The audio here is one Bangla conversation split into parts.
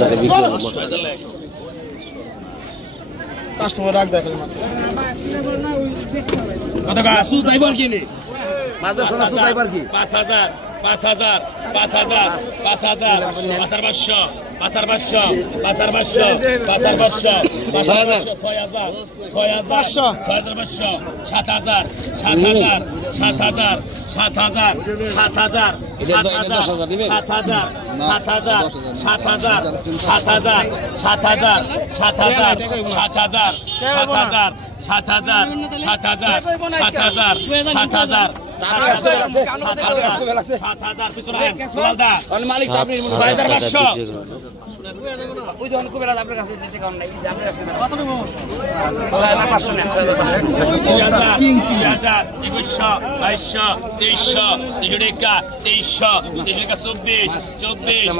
টাকা বিক্রি হলো। কাস্টমার রাখ দেখেন কত গাছু তাইবার কি নেই মাদা সোনা সু তাইবার কি 5000 5000 5000 5000 5500 5500 5500 5500 6000 6000 6500 7000 7000 7000 7000 7000 7000 7000 7000 7000 7000 মালিক আপনি ওই জন কো বেলা আপনার কাছে দিতে কারণ নাই আপনার কাছে কত দেব 6500 না 6500 কিং 3000 2100 2200 2300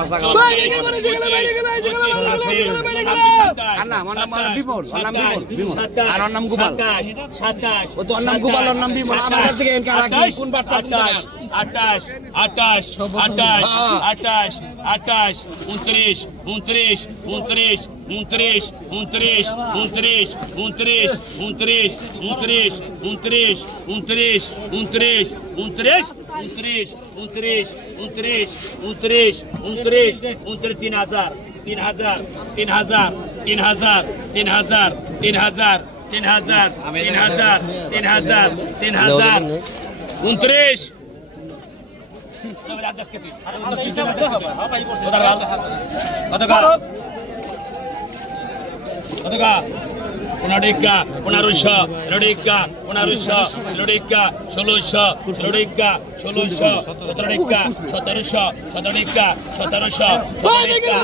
আমার নাম বিমল আর ওর নাম গোপাল 27 ও তো ওর নাম গোপাল ওর নাম বিমল আমার কাছে থেকে এনকা রাখি কোন বাটটা 28 28 28 28 28 29 29 29 29 29 29 29 29 29 29 29 29 29 29 29 29 3000 3000 3000 3000 3000 3000 3000 3000 3000 29 Unadika, Unarusha, Rodika, Unarusha, Rodika, Solusha, Rodika, Solusha, Sotarika, Sotarusha, Sotarika, Sotarusha, Sotarika,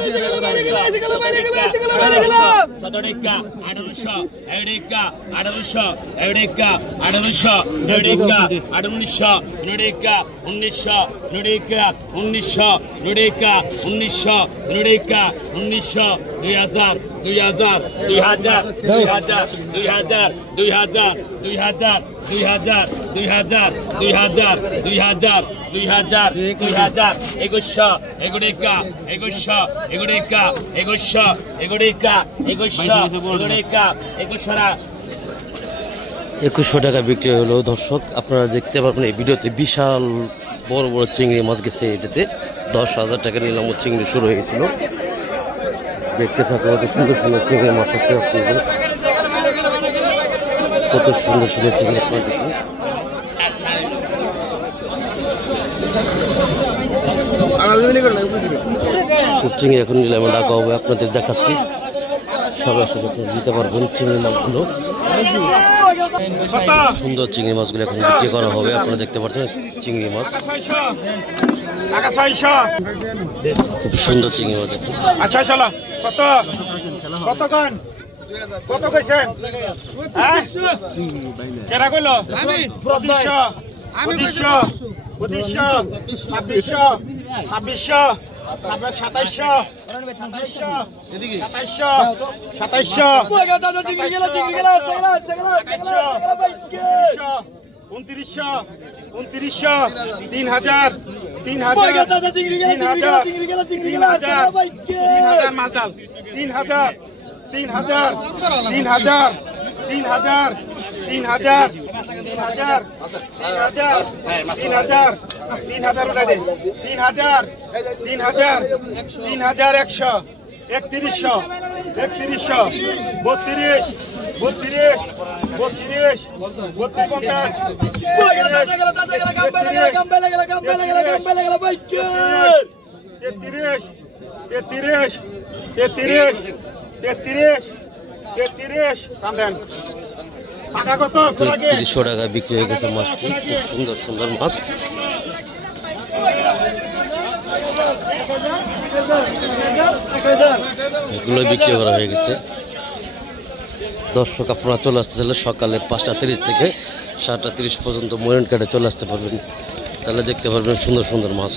Adarusha, Erika, Adarusha, Erika, Adarusha, Rodika, Adamusha, Rodika, Unisha, Rodika, Unisha, Rodika, Unisha, Rodika, Unisha, 2000, 2000, 2000, 2000, 2000, 2000, 2000, 2000, 2000, 2000, 2000, 2000, 2000, Egusha, Egudika, Egusha, Egudika, Egusha, Egudika, Egusha, Egudika, Egushara. 2100 টাকা বিক্রি হলো। দর্শক আপনারা দেখতে পারবেন এই ভিডিওতে বিশাল বড় বড় চিংড়ি মাছ গেছে। এটাতে 10,000 টাকা নিলাম চিংড়ি শুরু হয়েছিল। দেখতে থাকো কত সুন্দর সুন্দর চিংড়ি মাছ আছে, কত সুন্দর সুন্দর চিংড়ি আপনারা দেখুন। চিংড়ি এখন নিলাম ডাকা হবে, আপনাদের দেখাচ্ছি সরাসরি আপনারা নিতে পারবেন চিংড়ি মাছগুলো। সুন্দর চিংড়ি মাছগুলো এখন বিক্রি করা হবে। আপনারা দেখতে পাচ্ছেন চিংড়ি মাছ, খুব সুন্দর চিংড়ি মাছ দেখুন। আচ্ছা চলো কত কত কোন কত কইছেন হ্যাঁ কেরা কইলো 2500 আমি 2500 2500 2600 2600 2700 এদিকে 2700 2900 3000 মাছ ডাল 3000 3000 3000 3000 3000 উঠাই দে 3000 3100 3100 3100 32 32 32 32 300 টাকা বিক্রি হয়ে গেছে মাছটি। খুব সুন্দর সুন্দর মাছ। এগুলো বিক্রি করা হয়ে গেছে। দর্শক আপনারা চলে আসতে চাইলে সকালে 5টা 30 থেকে 7টা 30 পর্যন্ত ময়ূরঘাটে চলে আসতে পারবেন, তাহলে দেখতে পারবেন সুন্দর সুন্দর মাছ।